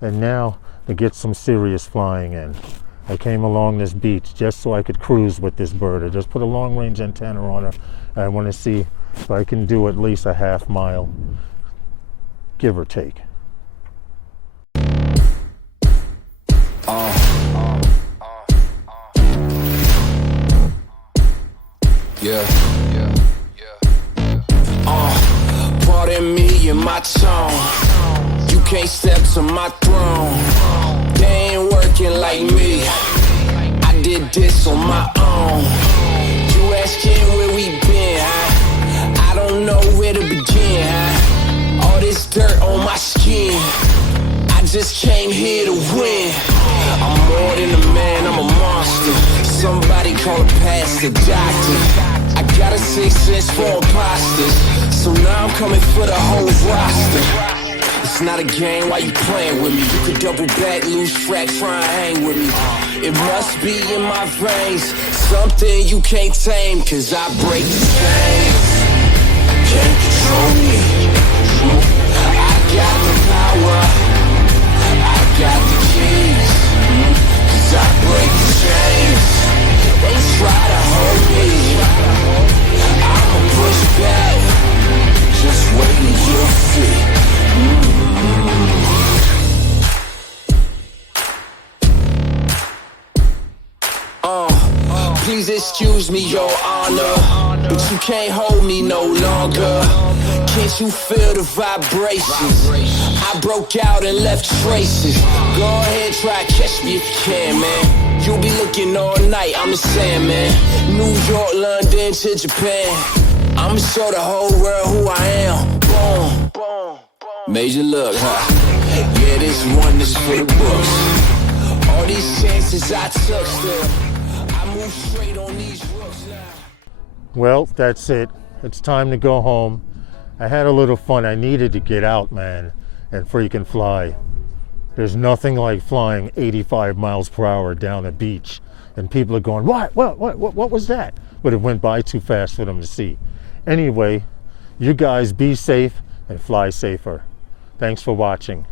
And now to get some serious flying in. I came along this beach just so I could cruise with this bird. I just put a long range antenna on her. And I want to see if I can do at least a half mile, give or take. Pardon me and my tone. You can't step to my throne. They ain't working like me. I did this on my own. You asking where we been, huh? I don't know where to begin, huh? All this dirt on my skin. I just came here to win. I'm more than a man, I'm a monster. Somebody call a pastor, doctor. I got a 6th sense for imposters. So now I'm coming for the whole roster. It's not a game, why you playing with me? You could double back, lose track, try and hang with me. It must be in my veins, something you can't tame, cause I break the chains. Can't control me. I got the power, I got the keys, cause I break the chains. They try to hold me, I'ma push back, just wait and you'll see. Please excuse me, your honor, but you can't hold me no longer. Can't you feel the vibrations? I broke out and left traces. Go ahead, try to catch me if you can, man. You'll be looking all night, I'm the Sandman. New York, London to Japan. I'ma show the whole world who I am. Boom, boom. Major look, huh? Yeah, this one is for the books. All these chances I took still. I move straight on these rooks now. Well, that's it. It's time to go home. I had a little fun. I needed to get out, man, and freaking fly. There's nothing like flying 85 miles per hour down a beach. And people are going, what was that? But it went by too fast for them to see. Anyway, you guys be safe and fly safer. Thanks for watching.